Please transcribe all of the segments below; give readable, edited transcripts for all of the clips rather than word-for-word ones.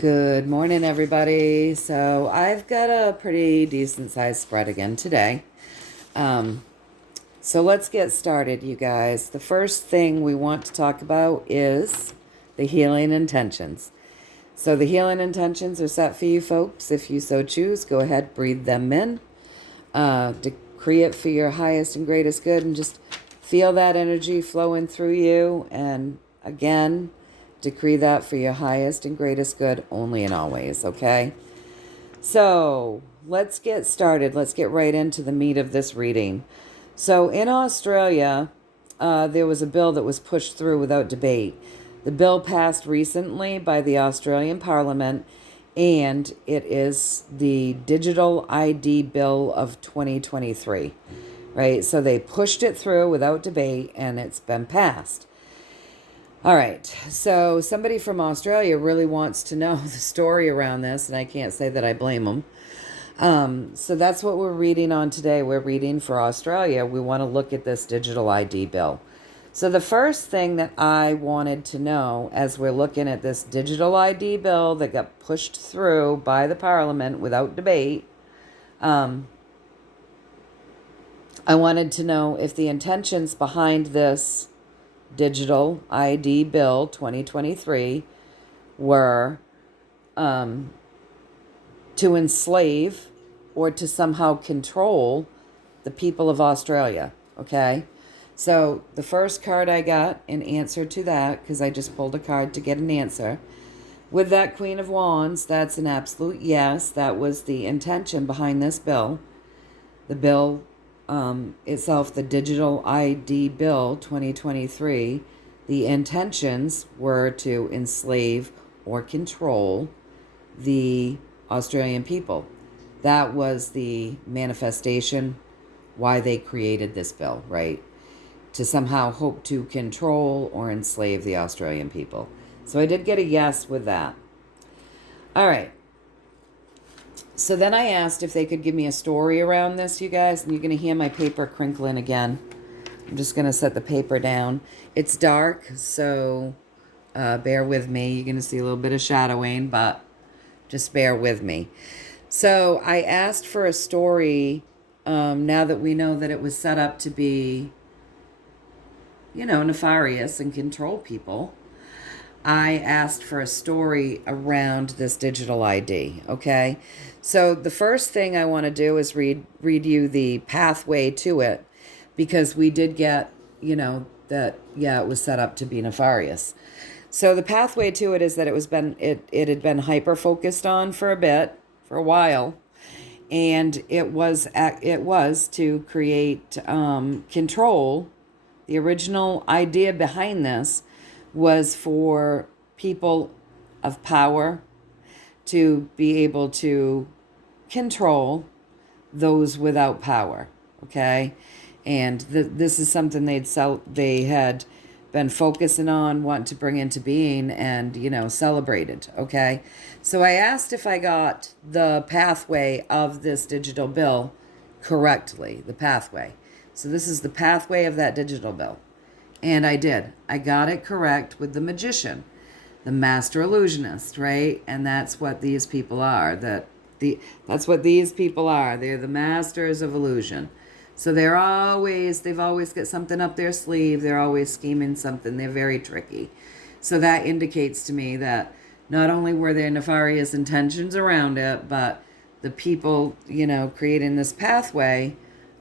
Good morning, everybody. So I've got a pretty decent sized spread again today. So let's get started, you guys. The first thing we want to talk about is the healing intentions. So the healing intentions are set for you folks. If you so choose, go ahead, breathe them in. Decree it for your highest and greatest good, and just feel that energy flowing through you. And again, decree that for your highest and greatest good only and always, okay? So let's get started. Let's get right into the meat of this reading. So in Australia, there was a bill that was pushed through without debate. The bill passed recently by the Australian Parliament, and it is the Digital ID Bill of 2023, right? So they pushed it through without debate, and it's been passed. All right, so somebody from Australia really wants to know the story around this, and I can't say that I blame them. So that's what we're reading on today. We're reading for Australia. We want to look at this digital ID bill. So the first thing that I wanted to know as we're looking at this digital ID bill that got pushed through by the Parliament without debate, I wanted to know if the intentions behind this Digital ID Bill 2023 were to enslave or to somehow control the people of Australia, okay? So the first card I got in answer to that, because I just pulled a card to get an answer, with that Queen of Wands, that's an absolute yes. That was the intention behind this bill. The bill itself, the Digital ID Bill 2023, the intentions were to enslave or control the Australian people. That was the manifestation why they created this bill, right? To somehow hope to control or enslave the Australian people. So I did get a yes with that. All right. So then I asked if they could give me a story around this, you guys, and you're going to hear my paper crinkling again. I'm just going to set the paper down. It's dark, so bear with me. You're going to see a little bit of shadowing, but just bear with me. So I asked for a story now that we know that it was set up to be, nefarious and control people. I asked for a story around this digital ID, okay? So the first thing I want to do is read you the pathway to it, because we did get, that, it was set up to be nefarious. So the pathway to it is that it had been hyper focused on for a while, and it was to create control. The original idea behind this was for people of power to be able to control those without power, okay? And this is something they had been focusing on, wanting to bring into being, and celebrated, okay? So I asked if I got the pathway of this digital bill correctly, the pathway. So this is the pathway of that digital bill. And I did. I got it correct with the magician, the master illusionist, right? And that's what these people are. That's what these people are. They're the masters of illusion. So they've always got something up their sleeve. They're always scheming something. They're very tricky. So that indicates to me that not only were there nefarious intentions around it, but the people, creating this pathway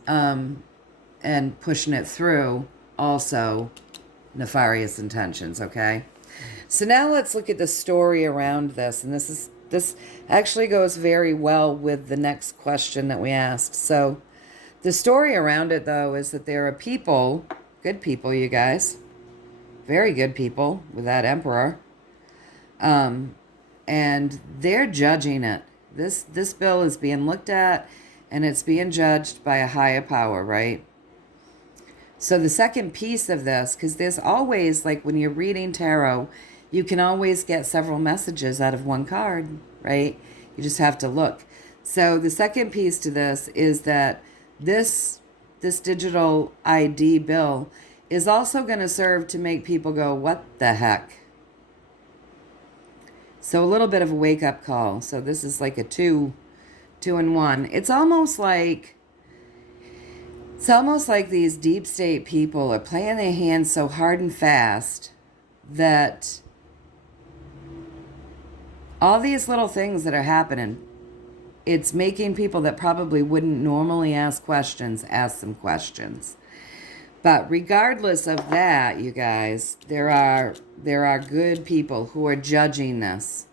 and pushing it through, also nefarious intentions, okay? So now let's look at the story around this, and this actually goes very well with the next question that we asked. So the story around it, though, is that there are people, good people, you guys, very good people with that emperor, and they're judging it. This bill is being looked at, and it's being judged by a higher power, right? So the second piece of this, because there's always, like when you're reading tarot, you can always get several messages out of one card, right? You just have to look. So the second piece to this is that this digital ID bill is also going to serve to make people go, what the heck? So a little bit of a wake-up call. So this is like a two in one. It's almost like these deep state people are playing their hands so hard and fast that all these little things that are happening, it's making people that probably wouldn't normally ask some questions. But regardless of that, you guys, there are good people who are judging this,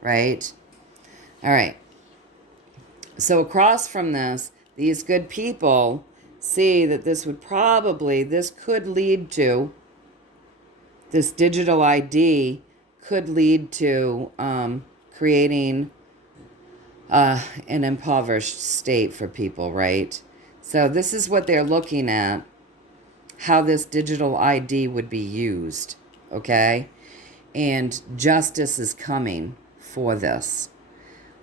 right? All right. So across from this, these good people see that this could lead to, this digital ID could lead to creating an impoverished state for people, right? So this is what they're looking at, how this digital ID would be used, okay? And justice is coming for this.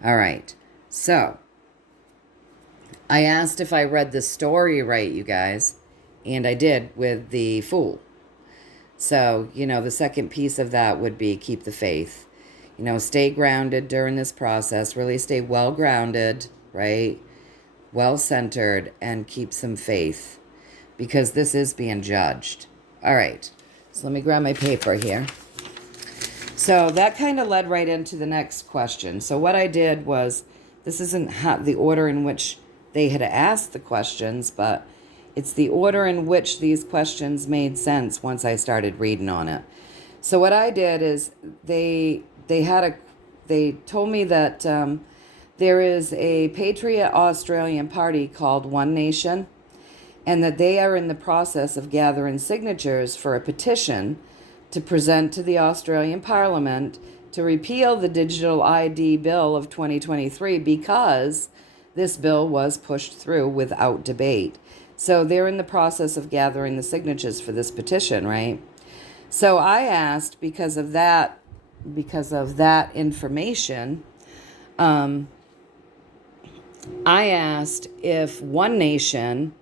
All right, so I asked if I read the story right, you guys, and I did with the Fool. So, the second piece of that would be keep the faith. Stay grounded during this process. Really stay well grounded, right? Well centered, and keep some faith, because this is being judged. All right, so let me grab my paper here. So that kind of led right into the next question. So what I did was, this isn't the order in which they had asked the questions, but it's the order in which these questions made sense once I started reading on it. So what I did is they told me that there is a patriot Australian party called One Nation, and that they are in the process of gathering signatures for a petition to present to the Australian Parliament to repeal the Digital ID Bill of 2023, because this bill was pushed through without debate. So they're in the process of gathering the signatures for this petition, right? So I asked, because of that information, I asked if One Nation,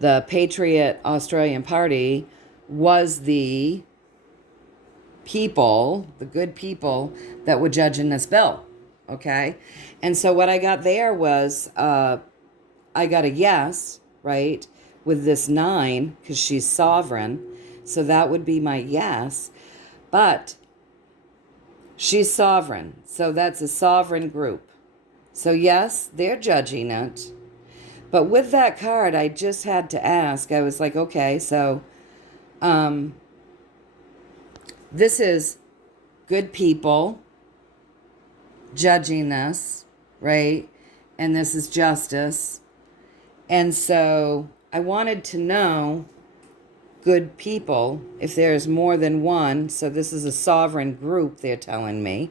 the Patriot Australian Party, was the people, the good people that were judging this bill, okay? And so what I got there was, I got a yes, right, with this 9, because she's sovereign. So that would be my yes. But she's sovereign, so that's a sovereign group. So yes, they're judging it. But with that card, I just had to ask. I was like, okay, so this is good people judging this, right? And this is justice. And so I wanted to know, good people, if there's more than one. So this is a sovereign group, they're telling me.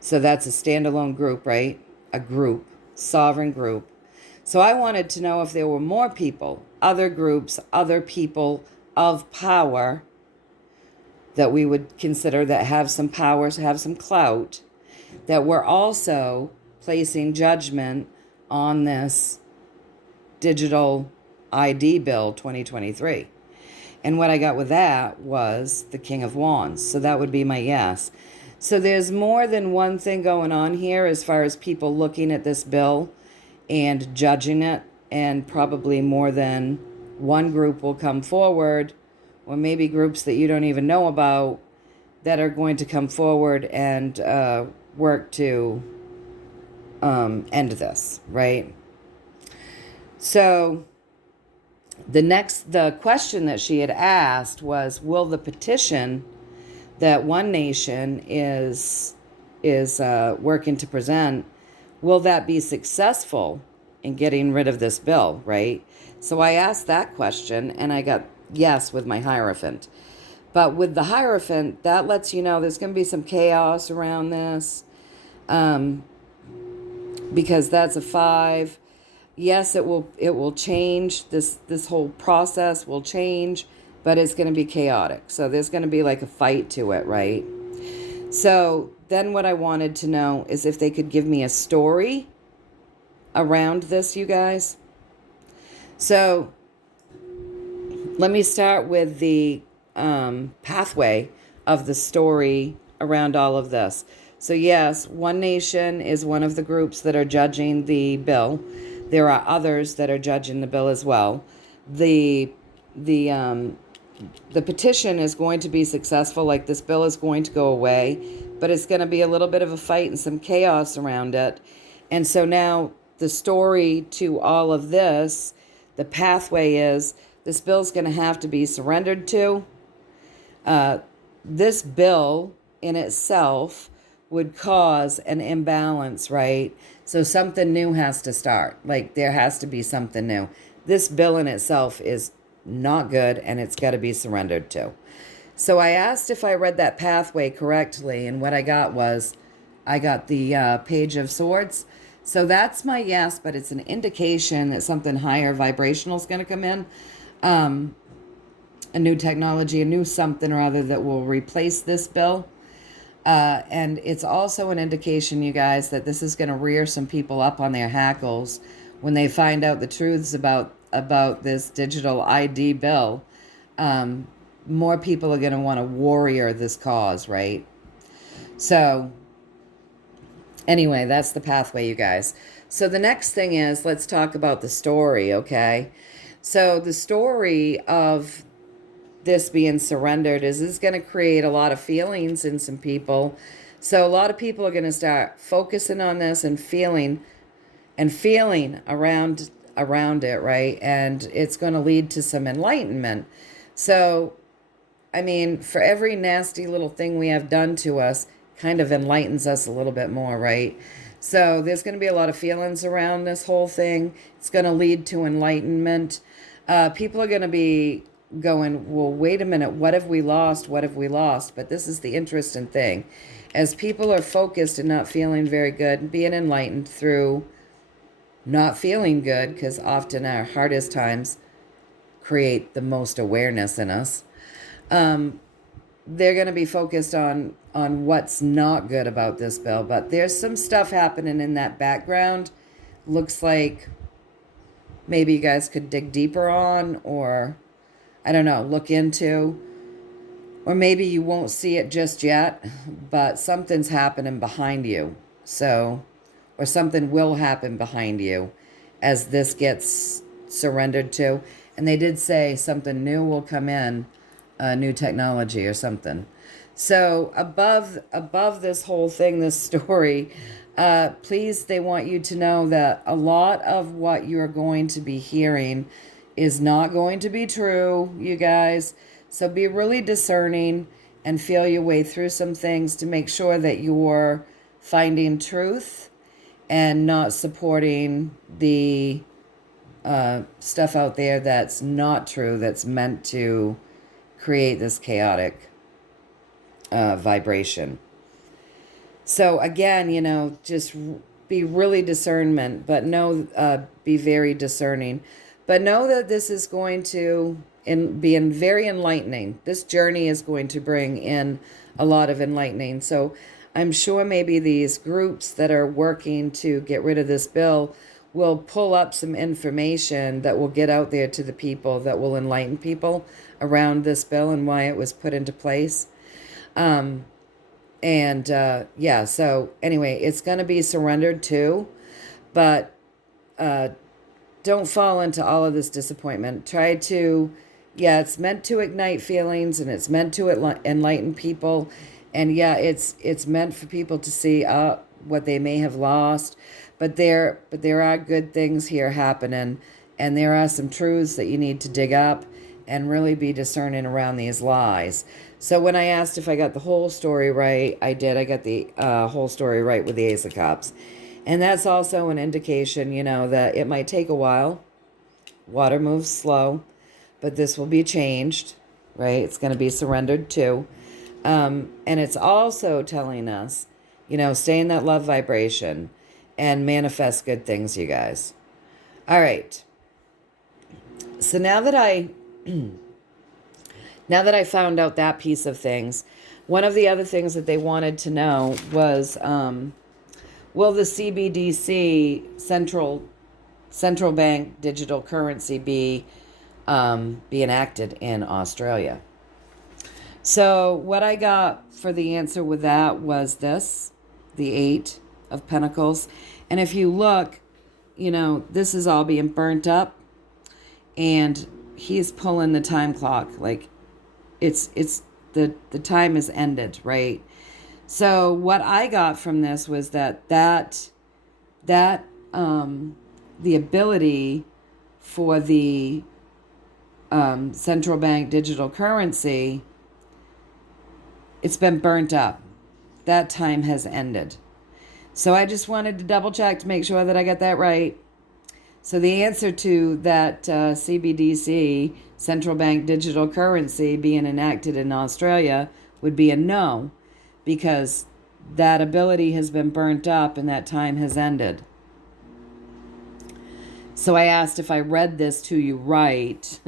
So that's a standalone group, right? A group, sovereign group. So I wanted to know if there were more people, other groups, other people of power that we would consider that have some powers, have some clout, that were also placing judgment on this digital ID bill 2023. And what I got with that was the King of Wands. So that would be my yes. So there's more than one thing going on here as far as people looking at this bill and judging it. And probably more than one group will come forward, or maybe groups that you don't even know about, that are going to come forward and work to end this, right? So the question that she had asked was, will the petition that One Nation is working to present, will that be successful in getting rid of this bill, right? So I asked that question, and I got yes with my Hierophant. But with the Hierophant, that lets you know there's going to be some chaos around this, because that's a 5. Yes, it will change. This whole process will change, but it's going to be chaotic. So there's going to be like a fight to it, right? So then what I wanted to know is if they could give me a story around this, you guys. So let me start with the pathway of the story around all of this. So yes, One Nation is one of the groups that are judging the bill. There are others that are judging the bill as well. The petition is going to be successful. Like, this bill is going to go away, but it's going to be a little bit of a fight and some chaos around it. And so now the story to all of this, the pathway is, this bill's going to have to be surrendered to. This bill in itself would cause an imbalance, right? So something new has to start. Like, there has to be something new. This bill in itself is not good, and it's got to be surrendered to. So I asked if I read that pathway correctly, and what I got was, I got the Page of Swords. So that's my yes, but it's an indication that something higher vibrational is going to come in. A new technology, a new something or other that will replace this bill. And it's also an indication, you guys, that this is going to rear some people up on their hackles when they find out the truths about this digital ID bill. More people are going to want to warrior this cause, right? So anyway, that's the pathway, you guys. So the next thing is, let's talk about the story, okay? So the story of this being surrendered is going to create a lot of feelings in some people. So a lot of people are going to start focusing on this and feeling around it, right? And it's going to lead to some enlightenment. So, I mean, for every nasty little thing we have done to us, kind of enlightens us a little bit more, right? So there's going to be a lot of feelings around this whole thing. It's going to lead to enlightenment. People are going to be going, well, wait a minute, what have we lost? What have we lost? But this is the interesting thing. As people are focused and not feeling very good, being enlightened through not feeling good, because often our hardest times create the most awareness in us, they're going to be focused on what's not good about this bill. But there's some stuff happening in that background. Looks like maybe you guys could dig deeper on, or I don't know, look into, or maybe you won't see it just yet, but something's happening behind you. So, or something will happen behind you as this gets surrendered to. And they did say something new will come in, new technology or something. So above this whole thing, this story, please, they want you to know that a lot of what you're going to be hearing is not going to be true, you guys. So be really discerning and feel your way through some things to make sure that you're finding truth and not supporting the stuff out there that's not true, that's meant to create this chaotic vibration. So again, you know, just be really discernment, but be very discerning. But know that this is going to be very enlightening. This journey is going to bring in a lot of enlightening. So I'm sure maybe these groups that are working to get rid of this bill will pull up some information that will get out there to the people, that will enlighten people around this bill and why it was put into place. So anyway, it's going to be surrendered to, but don't fall into all of this disappointment. Try to, it's meant to ignite feelings, and it's meant to enlighten people. And it's meant for people to see what they may have lost. But there are good things here happening, and there are some truths that you need to dig up and really be discerning around these lies. So when I asked if I got the whole story right, I did. I got the whole story right with the Ace of Cups. And that's also an indication, you know, that it might take a while. Water moves slow, but this will be changed, right? It's going to be surrendered to. And it's also telling us, you know, stay in that love vibration and manifest good things, you guys. All right. So now that I found out that piece of things, one of the other things that they wanted to know was, will the CBDC, central bank digital currency, be enacted in Australia? So what I got for the answer with that was this, the 8 of Pentacles. And if you look, this is all being burnt up, and he's pulling the time clock. Like it's the time is ended, right? So what I got from this was that the ability for the central bank digital currency, it's been burnt up. That time has ended. So I just wanted to double check to make sure that I got that right. So the answer to that CBDC, central bank digital currency, being enacted in Australia would be a no, because that ability has been burnt up and that time has ended. So I asked if I read this to you right,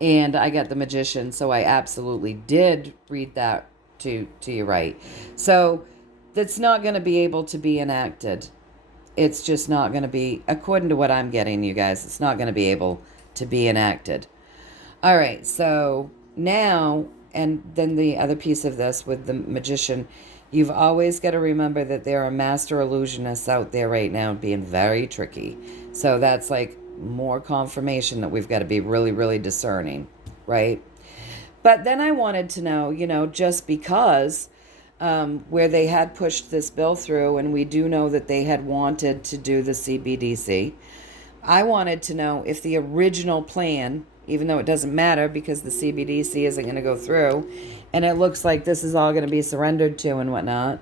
and I got the Magician, so I absolutely did read that to you right. So that's not going to be able to be enacted. It's just not going to be, according to what I'm getting, you guys, it's not going to be able to be enacted. All right, so now, and then the other piece of this with the Magician, you've always got to remember that there are master illusionists out there right now being very tricky. So that's like more confirmation that we've got to be really, really discerning, right? But then I wanted to know, just because where they had pushed this bill through, and we do know that they had wanted to do the CBDC, I wanted to know if the original plan, even though it doesn't matter because the CBDC isn't going to go through, and it looks like this is all going to be surrendered to and whatnot,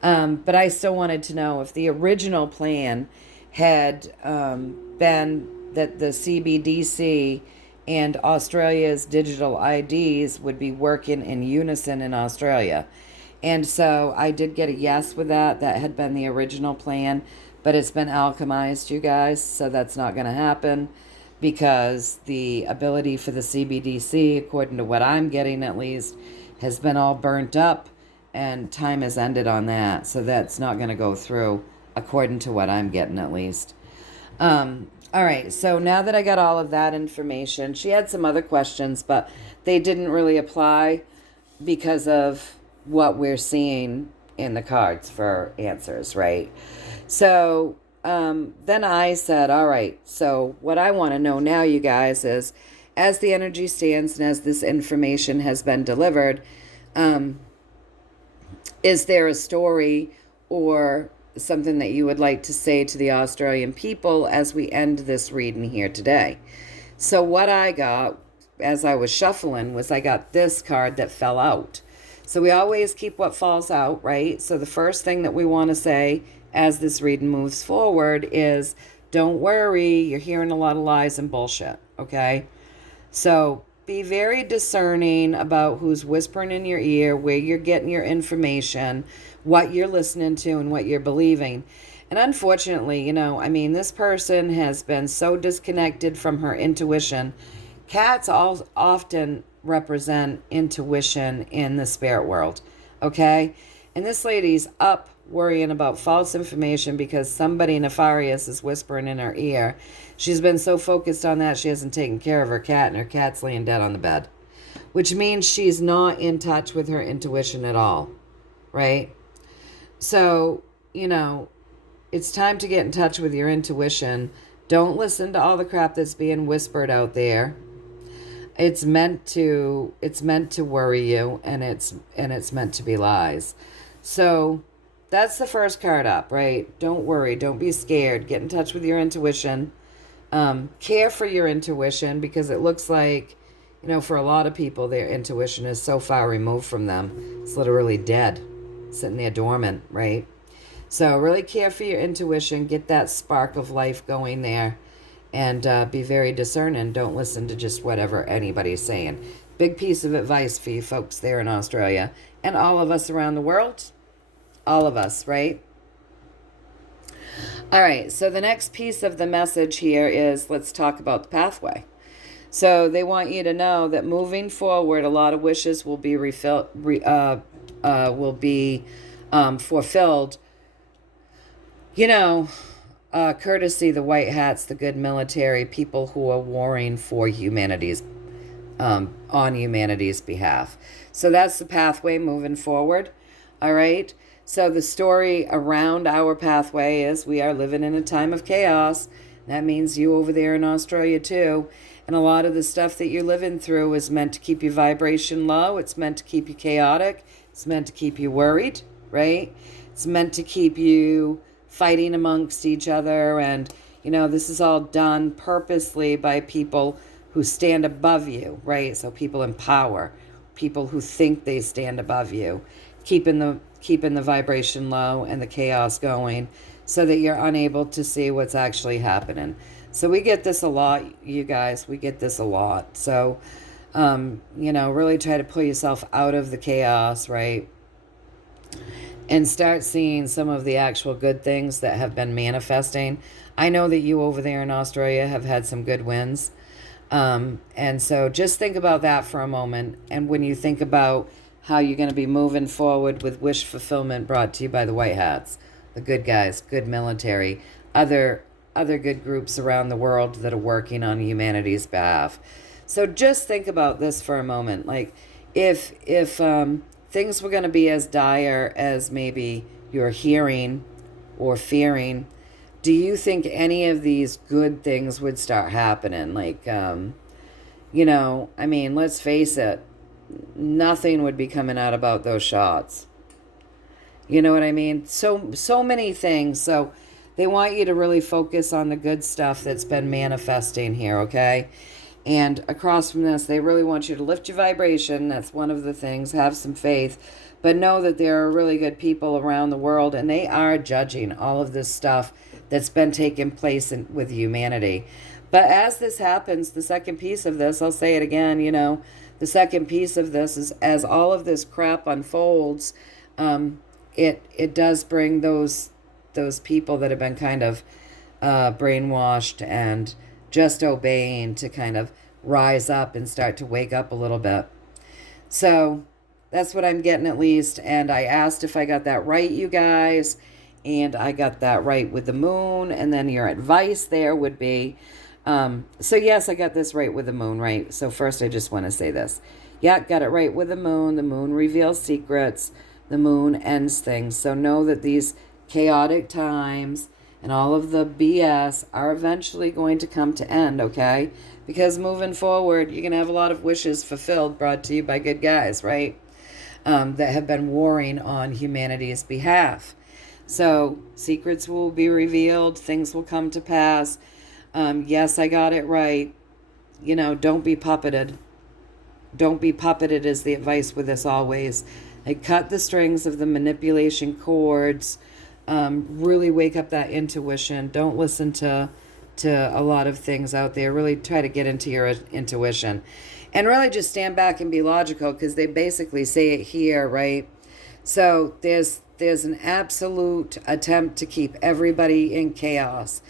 but I still wanted to know if the original plan had been that the CBDC and Australia's digital IDs would be working in unison in Australia. And so I did get a yes with that. That had been the original plan, but it's been alchemized, you guys, so that's not going to happen, because the ability for the CBDC, according to what I'm getting at least, has been all burnt up, and time has ended on that. So that's not going to go through, according to what I'm getting at least. All right, so now that I got all of that information, she had some other questions, but they didn't really apply because of what we're seeing in the cards for answers, right? So then I said, all right, so what I want to know now, you guys, is as the energy stands and as this information has been delivered, is there a story or something that you would like to say to the Australian people as we end this reading here today? So what I got as I was shuffling was I got this card that fell out. So we always keep what falls out, right? So the first thing that we want to say as this reading moves forward is, don't worry, you're hearing a lot of lies and bullshit, okay? So be very discerning about who's whispering in your ear, where you're getting your information, what you're listening to, and what you're believing. And unfortunately, this person has been so disconnected from her intuition. Cats all often represent intuition in the spirit world, okay? And this lady's up worrying about false information because somebody nefarious is whispering in her ear. She's been so focused on that she hasn't taken care of her cat, and her cat's laying dead on the bed, which means she's not in touch with her intuition at all, right? So, it's time to get in touch with your intuition. Don't listen to all the crap that's being whispered out there. It's meant to worry you, and it's meant to be lies. So that's the first card up, right? Don't worry, don't be scared. Get in touch with your intuition. Care for your intuition, because it looks like, for a lot of people, their intuition is so far removed from them. It's literally dead, sitting there dormant, right? So really care for your intuition. Get that spark of life going there. And be very discerning. Don't listen to just whatever anybody's saying. Big piece of advice for you folks there in Australia. And all of us around the world. All of us, right? All right, so the next piece of the message here is, let's talk about the pathway. So they want you to know that moving forward, a lot of wishes will be fulfilled. Courtesy the white hats, the good military, people who are warring for humanity's on humanity's behalf. So that's the pathway moving forward. All right. So the story around our pathway is we are living in a time of chaos. That means you over there in Australia too. And a lot of the stuff that you're living through is meant to keep your vibration low. It's meant to keep you chaotic. It's meant to keep you worried, right? It's meant to keep you fighting amongst each other. And, this is all done purposely by people who stand above you, right? So people in power, people who think they stand above you, keeping the vibration low and the chaos going so that you're unable to see what's actually happening. So we get this a lot, you guys. We get this a lot. So, really try to pull yourself out of the chaos, right? And start seeing some of the actual good things that have been manifesting. I know that you over there in Australia have had some good wins. And so just think about that for a moment. And when you think about how you're going to be moving forward with wish fulfillment brought to you by the White Hats, the good guys, good military, other good groups around the world that are working on humanity's behalf. So just think about this for a moment. Like if things were going to be as dire as maybe you're hearing or fearing, do you think any of these good things would start happening? Like, let's face it, nothing would be coming out about those shots. You know what I mean? So many things. So they want you to really focus on the good stuff that's been manifesting here, okay? And across from this, they really want you to lift your vibration. That's one of the things. Have some faith. But know that there are really good people around the world, and they are judging all of this stuff that's been taking place with humanity. But as this happens, the second piece of this, I'll say it again, the second piece of this is as all of this crap unfolds, it does bring those people that have been kind of brainwashed and just obeying to kind of rise up and start to wake up a little bit. So that's what I'm getting at least. And I asked if I got that right, you guys. And I got that right with the moon. And then your advice there would be, so yes, I got this right with the moon, right? So first I just want to say this. Yeah, got it right with the moon. The moon reveals secrets. The moon ends things. So know that these chaotic times and all of the BS are eventually going to come to end, okay? Because moving forward, you're going to have a lot of wishes fulfilled brought to you by good guys, right? That have been warring on humanity's behalf. So secrets will be revealed. Things will come to pass. Yes, I got it right. Don't be puppeted. Don't be puppeted is the advice with this always. Like, cut the strings of the manipulation cords. Really wake up that intuition. Don't listen to a lot of things out there. Really try to get into your intuition. And really just stand back and be logical, because they basically say it here, right? So there's an absolute attempt to keep everybody in chaos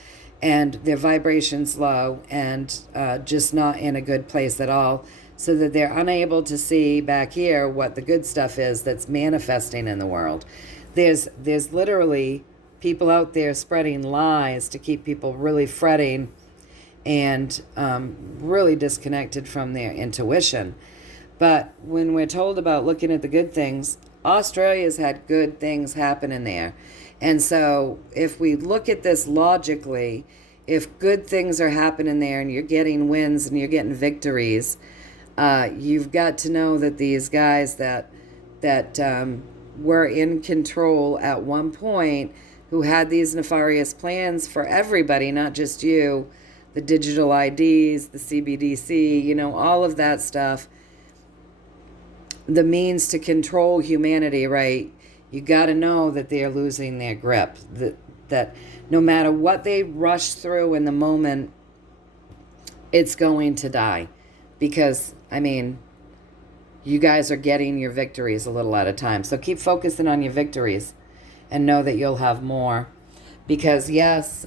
and their vibrations low and just not in a good place at all, so that they're unable to see back here what the good stuff is that's manifesting in the world. There's literally people out there spreading lies to keep people really fretting and really disconnected from their intuition. But when we're told about looking at the good things, Australia's had good things happening there. And so if we look at this logically, if good things are happening there and you're getting wins and you're getting victories, you've got to know that these guys that were in control at one point, who had these nefarious plans for everybody, not just you, the digital IDs, the CBDC, all of that stuff, the means to control humanity, right? You got to know that they're losing their grip, that no matter what they rush through in the moment, it's going to die. Because, you guys are getting your victories a little at a time. So keep focusing on your victories and know that you'll have more. Because, yes,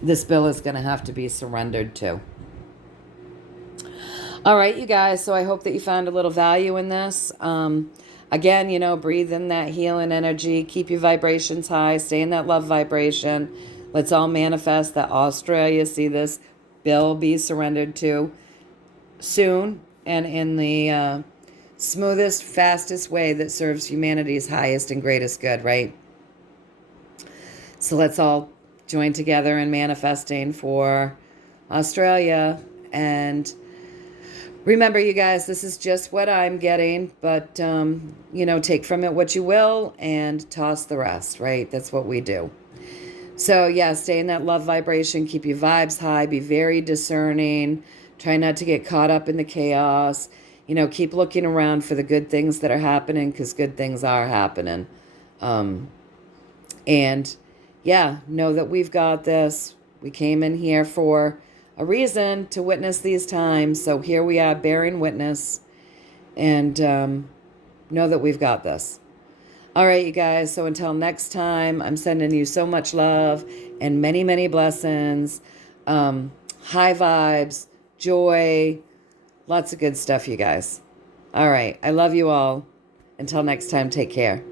this bill is going to have to be surrendered to. All right, you guys. So I hope that you found a little value in this. Again, breathe in that healing energy. Keep your vibrations high. Stay in that love vibration. Let's all manifest that Australia see this bill be surrendered to. soon and in the smoothest, fastest way that serves humanity's highest and greatest good, right? So let's all join together in manifesting for Australia. And remember, you guys, this is just what I'm getting, but, take from it what you will and toss the rest, right? That's what we do. So, yeah, stay in that love vibration. Keep your vibes high. Be very discerning. Try not to get caught up in the chaos. Keep looking around for the good things that are happening, because good things are happening. And, yeah, know that we've got this. We came in here for a reason to witness these times. So here we are bearing witness, and know that we've got this. All right, you guys. So until next time, I'm sending you so much love and many, many blessings. High vibes, joy, lots of good stuff, you guys. All right. I love you all. Until next time, take care.